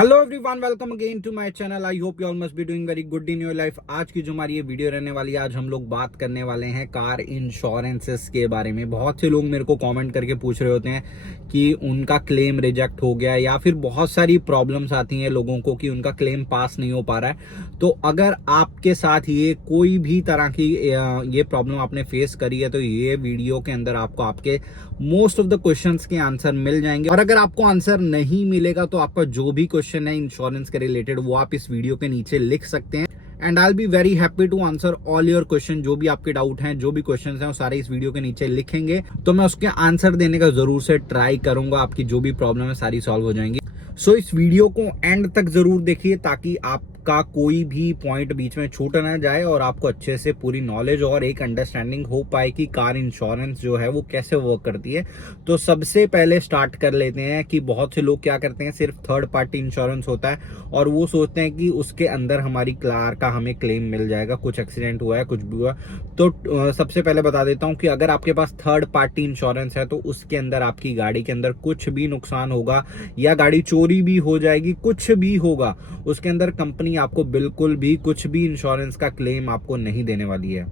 Hello everyone, welcome again to my channel. I hope you all must be doing very good in your life. आज की जो हमारी ये video रहने वाली है, आज हम लोग बात करने वाले हैं कार इंश्योरेंसेस के बारे में। बहुत से लोग मेरे को कमेंट करके पूछ रहे होते हैं कि उनका क्लेम रिजेक्ट हो गया या फिर बहुत सारी प्रॉब्लम्स आती हैं लोगों को कि उनका क्लेम पास नहीं हो पा रहा है। तो अगर आपके साथ ये कोई भी तरह की ये प्रॉब्लम आपने फेस करी है तो ये वीडियो के अंदर आपको आपके मोस्ट ऑफ द क्वेश्चंस के आंसर मिल जाएंगे। और अगर आपको आंसर नहीं मिलेगा तो आपका जो भी क्वेश्चन है इंश्योरेंस के रिलेटेड वो आप इस वीडियो के नीचे लिख सकते हैं and I will be very happy to answer all your question. जो भी आपके डाउट हैं, जो भी क्वेश्चन हैं, वो सारे इस वीडियो के नीचे लिखेंगे तो मैं उसके आंसर देने का जरूर से ट्राई करूंगा। आपकी जो भी प्रॉब्लम है सारी सॉल्व हो जाएंगी। सो इस वीडियो को एंड तक जरूर देखिए ताकि आपका कोई भी पॉइंट बीच में छूट ना जाए और आपको अच्छे से पूरी नॉलेज और एक अंडरस्टैंडिंग हो पाए कि कार इंश्योरेंस जो है वो कैसे वर्क करती है। तो सबसे पहले स्टार्ट कर लेते हैं कि बहुत से लोग क्या करते हैं, सिर्फ थर्ड पार्टी इंश्योरेंस होता है और वो सोचते हैं कि उसके अंदर हमारी कार का हमें क्लेम मिल जाएगा। कुछ एक्सीडेंट हुआ है, कुछ भी हुआ। तो सबसे पहले बता देता हूं कि अगर आपके पास थर्ड पार्टी इंश्योरेंस है तो उसके अंदर आपकी गाड़ी के अंदर कुछ भी नुकसान होगा या गाड़ी चोरी भी हो जाएगी, कुछ भी होगा, उसके अंदर कंपनी आपको बिल्कुल भी कुछ भी इंश्योरेंस का क्लेम आपको नहीं देने वाली है।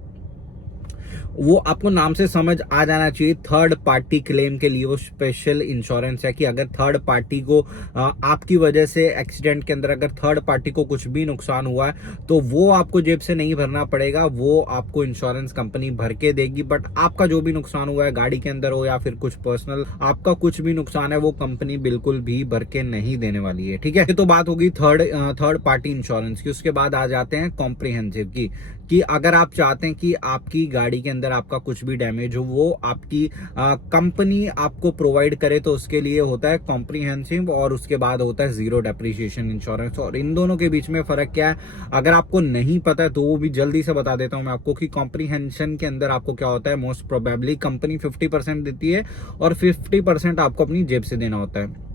वो आपको नाम से समझ आ जाना चाहिए। थर्ड पार्टी क्लेम के लिए वो स्पेशल इंश्योरेंस है कि अगर थर्ड पार्टी को आपकी वजह से एक्सीडेंट के अंदर अगर थर्ड पार्टी को कुछ भी नुकसान हुआ है तो वो आपको जेब से नहीं भरना पड़ेगा, वो आपको इंश्योरेंस कंपनी भर के देगी। बट आपका जो भी नुकसान हुआ है गाड़ी के अंदर हो या फिर कुछ पर्सनल आपका कुछ भी नुकसान है वो कंपनी बिल्कुल भी भर के नहीं देने वाली है। ठीक है, तो बात होगी थर्ड पार्टी इंश्योरेंस की। उसके बाद आ जाते हैं कॉम्प्रिहेंसिव की कि अगर आप चाहते हैं कि आपकी गाड़ी के अंदर आपका कुछ भी डैमेज हो वो आपकी कंपनी आपको प्रोवाइड करे तो उसके लिए होता है कॉम्प्रिहेंसिव और उसके बाद होता है जीरो डेप्रिसिएशन इंश्योरेंस। और इन दोनों के बीच में फर्क क्या है अगर आपको नहीं पता है तो वो भी जल्दी से बता देता हूं मैं आपको कि कॉम्प्रिहेंशन के अंदर आपको क्या होता है, मोस्ट प्रोबेबली कंपनी 50% देती है और 50% आपको अपनी जेब से देना होता है।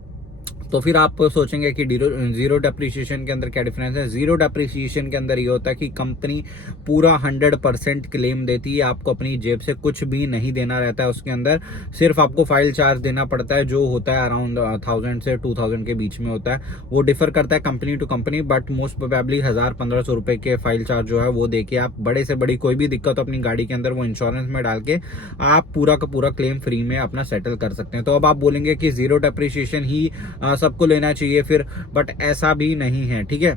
तो फिर आप सोचेंगे कि जीरो डेप्रिसिएशन के अंदर क्या डिफरेंस है। जीरो डेप्रिसिएशन के अंदर ये होता है कि कंपनी पूरा 100% क्लेम देती है, आपको अपनी जेब से कुछ भी नहीं देना रहता है। उसके अंदर सिर्फ आपको फाइल चार्ज देना पड़ता है जो होता है अराउंड 1000 से 2000 के बीच में होता है। वो डिफर करता है company to company, but most probably 1000-1500 रुपए के फाइल चार्ज जो है वो देके आप बड़े से बड़ी कोई भी दिक्कत अपनी गाड़ी के अंदर वो इंश्योरेंस में डाल के आप पूरा का पूरा क्लेम फ्री में अपना सेटल कर सकते हैं। तो अब आप बोलेंगे कि जीरो डेप्रिसिएशन ही सबको लेना चाहिए फिर, बट ऐसा भी नहीं है। ठीक है,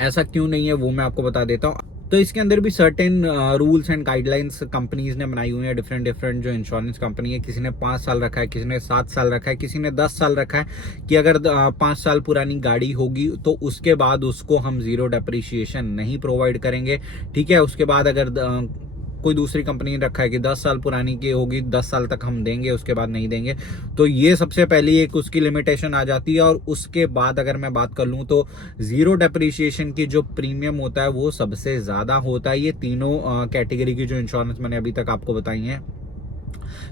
ऐसा क्यों नहीं है वो मैं आपको बता देता हूँ। तो इसके अंदर भी certain rules and guidelines companies ने बनाई हुई है। डिफरेंट जो इंश्योरेंस कंपनी है, किसी ने 5 साल रखा है, किसी ने 7 साल रखा है, किसी ने 10 साल रखा है कि अगर 5 साल पुरानी गाड़ी होगी तो उसके बाद उसको हम जीरो डेप्रिसिएशन नहीं प्रोवाइड करेंगे। ठीक है, उसके बाद अगर कोई दूसरी कंपनी ने रखा है कि 10 साल पुरानी की होगी 10 साल तक हम देंगे, उसके बाद नहीं देंगे। तो ये सबसे पहली एक उसकी लिमिटेशन आ जाती है। और उसके बाद अगर मैं बात कर लूं तो जीरो डेप्रिसिएशन की जो प्रीमियम होता है वो सबसे ज्यादा होता है। ये तीनों कैटेगरी की जो इंश्योरेंस मैंने अभी तक आपको बताई है,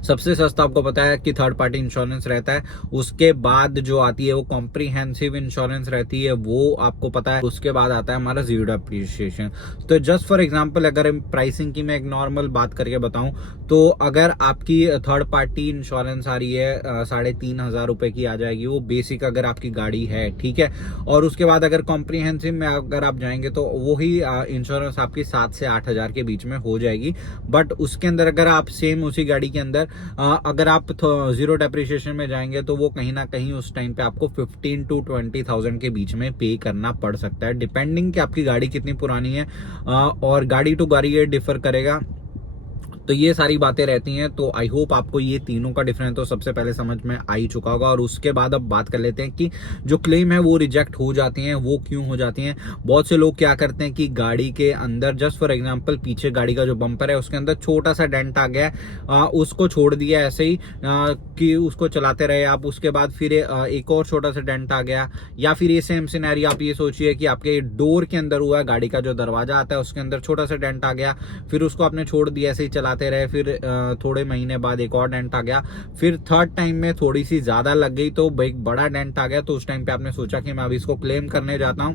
सबसे सस्ता आपको पता है कि थर्ड पार्टी इंश्योरेंस रहता है। उसके बाद जो आती है वो कॉम्प्रिहेंसिव इंश्योरेंस रहती है, वो आपको पता है। उसके बाद आता है हमारा जीरो डेप्रिसिएशन। तो जस्ट फॉर एग्जांपल अगर प्राइसिंग की मैं एक नॉर्मल बात करके बताऊं तो अगर आपकी थर्ड पार्टी इंश्योरेंस आ रही है 3500 रुपए की आ जाएगी, वो बेसिक अगर आपकी गाड़ी है। ठीक है, और उसके बाद अगर कॉम्प्रिहेंसिव में अगर आप जाएंगे तो वही इंश्योरेंस आपकी 7 से 8000 के बीच में हो जाएगी। बट उसके अंदर अगर आप सेम उसी गाड़ी के अंदर अगर आप जीरो डेप्रिसिएशन में जाएंगे तो वो कहीं ना कहीं उस टाइम पे आपको 15 to 20,000 के बीच में पे करना पड़ सकता है, डिपेंडिंग कि आपकी गाड़ी कितनी पुरानी है और गाड़ी टू गाड़ी ये डिफर करेगा। तो ये सारी बातें रहती हैं। तो आई होप आपको ये तीनों का डिफरेंस तो सबसे पहले समझ में आ ही चुका होगा। और उसके बाद अब बात कर लेते हैं कि जो क्लेम है वो रिजेक्ट हो जाती हैं, वो क्यों हो जाती हैं। बहुत से लोग क्या करते हैं कि गाड़ी के अंदर जस्ट फॉर एग्जांपल पीछे गाड़ी का जो बम्पर है उसके अंदर छोटा सा डेंट आ गया है, उसको छोड़ दिया ऐसे ही कि उसको चलाते रहे आप, उसके बाद फिर एक और छोटा सा डेंट आ गया। या फिर ये सेम सिनेरियो आप ये सोचिए कि आपके डोर के अंदर हुआ है, गाड़ी का जो दरवाजा आता है उसके अंदर छोटा सा डेंट आ गया, फिर उसको आपने छोड़ दिया ऐसे ही चलाते रहे, फिर थोड़े महीने बाद एक और डेंट आ गया, फिर थर्ड टाइम में थोड़ी सी ज्यादा लग गई तो एक बड़ा डेंट आ गया। तो उस टाइम पे आपने सोचा कि मैं अभी इसको क्लेम करने जाता हूं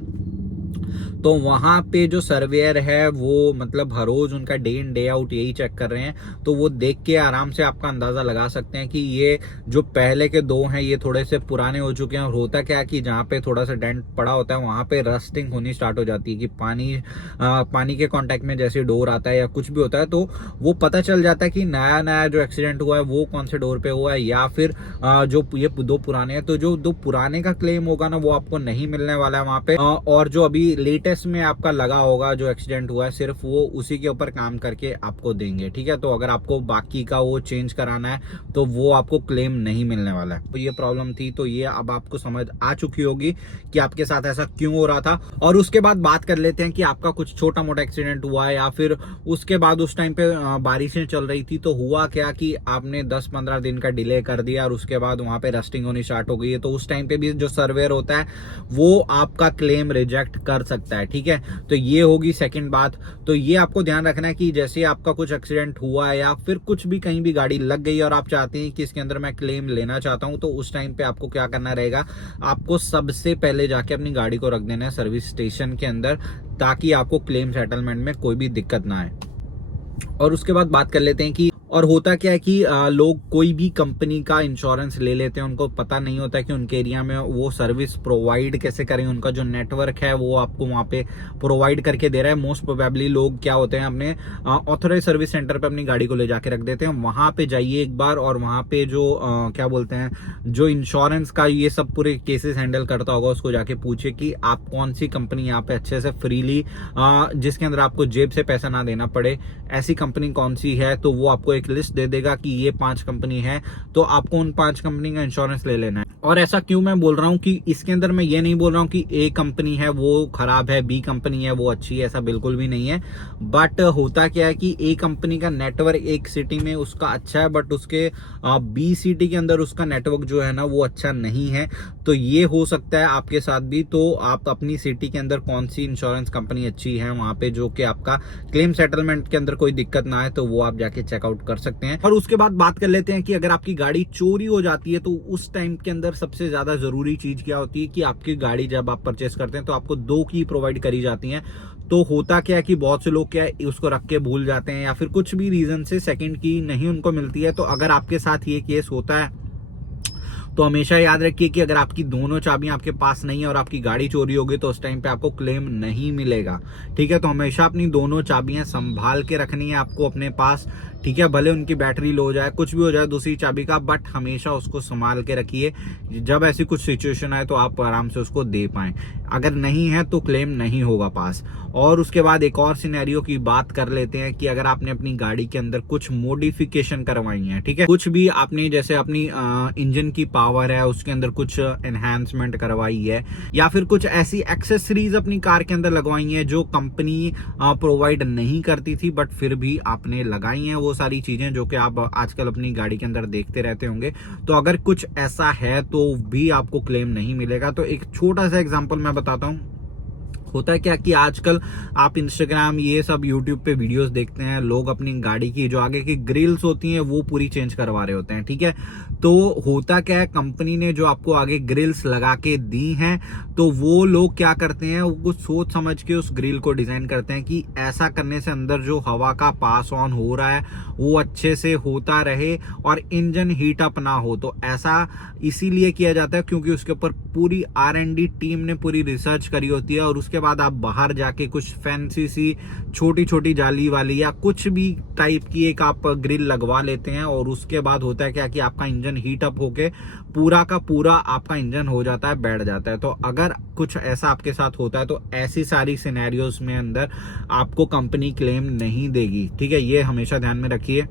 तो वहाँ पे जो सर्वेयर है वो मतलब हर रोज उनका डे इन डे आउट यही चेक कर रहे हैं, तो वो देख के आराम से आपका अंदाजा लगा सकते हैं कि ये जो पहले के दो हैं ये थोड़े से पुराने हो चुके हैं। और होता क्या है कि जहाँ पे थोड़ा सा डेंट पड़ा होता है वहाँ पे रस्टिंग होनी स्टार्ट हो जाती है कि पानी के कांटेक्ट में जैसे डोर आता है या कुछ भी होता है तो वो पता चल जाता है कि नया नया जो एक्सीडेंट हुआ है वो कौन से डोर पे हुआ है, या फिर जो ये दो पुराने हैं तो जो दो पुराने का क्लेम होगा ना वो आपको नहीं मिलने वाला है वहाँ पे। और जो अभी लेटेस्ट में आपका लगा होगा जो एक्सीडेंट हुआ है सिर्फ वो उसी के ऊपर काम करके आपको देंगे, ठीक है। तो अगर आपको बाकी का वो चेंज कराना है तो वो आपको क्लेम नहीं मिलने वाला है। तो ये प्रॉब्लम थी, तो ये अब आपको समझ आ चुकी होगी कि आपके साथ ऐसा क्यों हो रहा था। और उसके बाद बात कर लेते हैं कि आपका कुछ छोटा मोटा एक्सीडेंट हुआ है या फिर उसके बाद उस टाइम पे बारिशें चल रही थी तो हुआ क्या कि आपने 10-15 दिन का डिले कर दिया और उसके बाद वहां पे रस्टिंग होनी स्टार्ट हो गई है। तो उस टाइम पे भी जो सर्वेयर होता है वो आपका क्लेम रिजेक्ट कर सकता है, ठीक है। तो ये होगी सेकंड बात। तो ये आपको ध्यान रखना है कि जैसे आपका कुछ एक्सीडेंट हुआ है या फिर कुछ भी कहीं भी गाड़ी लग गई और आप चाहते हैं कि इसके अंदर मैं क्लेम लेना चाहता हूं, तो उस टाइम पे आपको क्या करना रहेगा, आपको सबसे पहले जाके अपनी गाड़ी को रख देना है सर्विस स्टेशन के अंदर, ताकि आपको क्लेम सेटलमेंट में कोई भी दिक्कत ना आए। और उसके बाद बात कर लेते हैं कि और होता क्या है कि लोग कोई भी कंपनी का इंश्योरेंस ले लेते हैं, उनको पता नहीं होता कि उनके एरिया में वो सर्विस प्रोवाइड कैसे करें, उनका जो नेटवर्क है वो आपको वहाँ पे प्रोवाइड करके दे रहा है। मोस्ट प्रोबेबली लोग क्या होते हैं अपने ऑथोराइज सर्विस सेंटर पे अपनी गाड़ी को ले जाके रख देते हैं। वहाँ पे जाइए एक बार और वहाँ पे जो क्या बोलते हैं जो इंश्योरेंस का ये सब पूरे केसेस हैंडल करता होगा उसको जाके पूछे कि आप कौन सी कंपनी यहाँ पे अच्छे से फ्रीली जिसके अंदर आपको जेब से पैसा ना देना पड़े ऐसी कंपनी कौन सी है। तो वो आपको एक लिस्ट दे देगा कि ये 5 कंपनी है, तो आपको उन 5 कंपनी का इंश्योरेंस ले लेना है। और ऐसा क्यों मैं बोल रहा हूँ कि इसके अंदर मैं ये नहीं बोल रहा हूँ कि ए कंपनी है वो खराब है, बी कंपनी है वो अच्छी है, ऐसा बिल्कुल भी नहीं है। बट होता क्या है कि ए कंपनी का नेटवर्क एक सिटी में उसका अच्छा है बट उसके बी सिटी के अंदर उसका नेटवर्क जो है ना वो अच्छा नहीं है। तो ये हो सकता है आपके साथ भी। तो आप अपनी सिटी के अंदर कौन सी इंश्योरेंस कंपनी अच्छी है वहां पे जो कि आपका क्लेम सेटलमेंट के अंदर कोई दिक्कत ना आए, तो वो आप जाके चेकआउट कर सकते हैं। और उसके बाद बात कर लेते हैं कि अगर आपकी गाड़ी चोरी हो जाती है तो उस टाइम के अंदर सबसे ज्यादा जरूरी चीज क्या होती है कि आपकी गाड़ी जब आप परचेस करते हैं तो आपको 2 की प्रोवाइड करी जाती हैं। तो होता क्या है कि बहुत से लोग क्या है उसको रख के भूल जाते हैं या फिर कुछ भी रीजन से सेकंड की नहीं उनको मिलती है। तो अगर आपके साथ ये केस होता है तो हमेशा याद रखिए कि अगर आपकी दोनों चाबियां आपके पास नहीं है और आपकी गाड़ी चोरी होगी तो उस टाइम पे आपको क्लेम नहीं मिलेगा, ठीक है। तो हमेशा अपनी दोनों चाबियां संभाल के रखनी है आपको अपने पास, ठीक है। भले उनकी बैटरी लो हो जाए कुछ भी हो जाए दूसरी चाबी का, बट हमेशा उसको संभाल के रखिए। जब ऐसी कुछ सिचुएशन आए तो आप आराम से उसको दे पाएं। अगर नहीं है तो क्लेम नहीं होगा पास। और उसके बाद एक और सिनेरियो की बात कर लेते हैं कि अगर आपने अपनी गाड़ी के अंदर कुछ मॉडिफिकेशन करवाई है, ठीक है, कुछ भी आपने जैसे अपनी इंजन की पावर है उसके अंदर कुछ एनहांसमेंट करवाई है या फिर कुछ ऐसी एक्सेसरीज अपनी कार के अंदर लगवाई है जो कंपनी प्रोवाइड नहीं करती थी बट फिर भी आपने लगाई है वो सारी चीजें जो कि आप आजकल अपनी गाड़ी के अंदर देखते रहते होंगे। तो अगर कुछ ऐसा है तो भी आपको क्लेम नहीं मिलेगा। तो एक छोटा सा एग्जांपल मैं बताता हूं। होता है क्या कि आजकल आप इंस्टाग्राम ये सब यूट्यूब पे वीडियोस देखते हैं, लोग अपनी गाड़ी की जो आगे की ग्रिल्स होती हैं वो पूरी चेंज करवा रहे होते हैं, ठीक है। तो होता क्या है कंपनी ने जो आपको आगे ग्रिल्स लगा के दी हैं तो वो लोग क्या करते हैं वो सोच समझ के उस ग्रिल को डिजाइन करते हैं कि ऐसा करने से अंदर जो हवा का पास ऑन हो रहा है वो अच्छे से होता रहे और इंजन हीट अप ना हो। तो ऐसा इसीलिए किया जाता है क्योंकि उसके ऊपर पूरी R&D टीम ने पूरी रिसर्च करी होती है और उसके बाद आप बाहर जाके कुछ फैंसी सी छोटी छोटी जाली वाली या कुछ भी टाइप की एक आप ग्रिल लगवा लेते हैं और उसके बाद होता है क्या कि आपका इंजन हीट अप होके पूरा का पूरा आपका इंजन हो जाता है, बैठ जाता है। तो अगर कुछ ऐसा आपके साथ होता है तो ऐसी सारी सिनेरियोज में अंदर आपको कंपनी क्लेम नहीं देगी, ठीक है। ये हमेशा ध्यान में रखिए।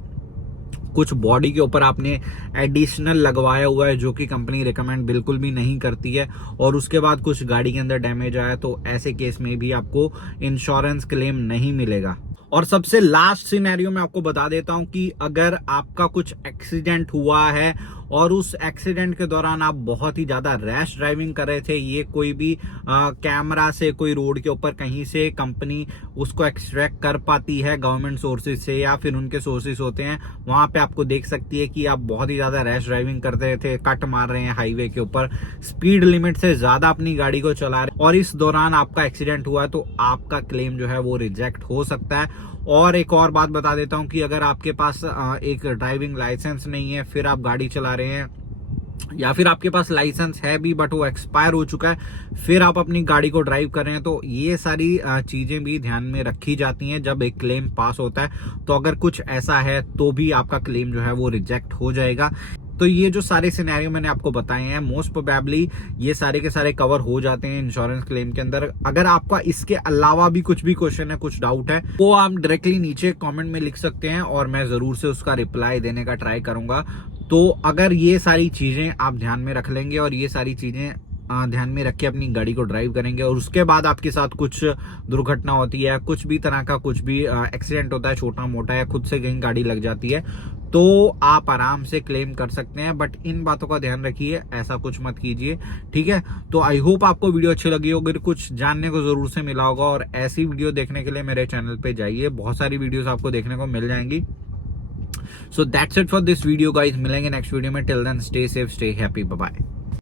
कुछ बॉडी के ऊपर आपने एडिशनल लगवाया हुआ है जो कि कंपनी रिकमेंड बिल्कुल भी नहीं करती है और उसके बाद कुछ गाड़ी के अंदर डैमेज आया तो ऐसे केस में भी आपको इंश्योरेंस क्लेम नहीं मिलेगा। और सबसे लास्ट सिनेरियो में आपको बता देता हूं कि अगर आपका कुछ एक्सीडेंट हुआ है और उस एक्सीडेंट के दौरान आप बहुत ही ज्यादा रैश ड्राइविंग कर रहे थे, ये कोई भी कैमरा से कोई रोड के ऊपर कहीं से कंपनी उसको एक्सट्रैक्ट कर पाती है गवर्नमेंट सोर्सेज से या फिर उनके सोर्सेज होते हैं वहां पे पे आपको देख सकती है कि आप बहुत ही ज्यादा रैश ड्राइविंग करते थे, कट मार रहे हैं हाईवे के ऊपर, स्पीड लिमिट से ज्यादा अपनी गाड़ी को चला रहे हैं और इस दौरान आपका एक्सीडेंट हुआ है, तो आपका क्लेम जो है वो रिजेक्ट हो सकता है। और एक और बात बता देता हूं कि अगर आपके पास एक ड्राइविंग लाइसेंस नहीं है, फिर आप गाड़ी चला रहे हैं, या फिर आपके पास लाइसेंस है भी बट वो एक्सपायर हो चुका है, फिर आप अपनी गाड़ी को ड्राइव कर रहे हैं, तो ये सारी चीजें भी ध्यान में रखी जाती हैं जब एक क्लेम पास होता है। तो अगर कुछ ऐसा है तो भी आपका क्लेम जो है वो रिजेक्ट हो जाएगा। तो ये जो सारे सिनेरियो मैंने आपको बताए हैं, मोस्ट प्रोबेबली ये सारे के सारे कवर हो जाते हैं इंश्योरेंस क्लेम के अंदर। अगर आपका इसके अलावा भी कुछ भी क्वेश्चन है, कुछ डाउट है, वो आप डायरेक्टली नीचे कमेंट में लिख सकते हैं और मैं जरूर से उसका रिप्लाई देने का ट्राई करूंगा। तो अगर ये सारी चीजें आप ध्यान में रख लेंगे और ये सारी चीजें ध्यान में रख के अपनी गाड़ी को ड्राइव करेंगे और उसके बाद आपके साथ कुछ दुर्घटना होती है, कुछ भी तरह का कुछ भी एक्सीडेंट होता है छोटा मोटा, या खुद से कहीं गाड़ी लग जाती है, तो आप आराम से क्लेम कर सकते हैं। बट इन बातों का ध्यान रखिए, ऐसा कुछ मत कीजिए, ठीक है। तो आई होप आपको वीडियो अच्छी लगी होगी, कुछ जानने को जरूर से मिला होगा। और ऐसी वीडियो देखने के लिए मेरे चैनल पे जाइए, बहुत सारी वीडियोस आपको देखने को मिल जाएंगी। So that's it for this video guys, मिलेंगे नेक्स्ट वीडियो में। Till then stay safe, stay happy, bye bye.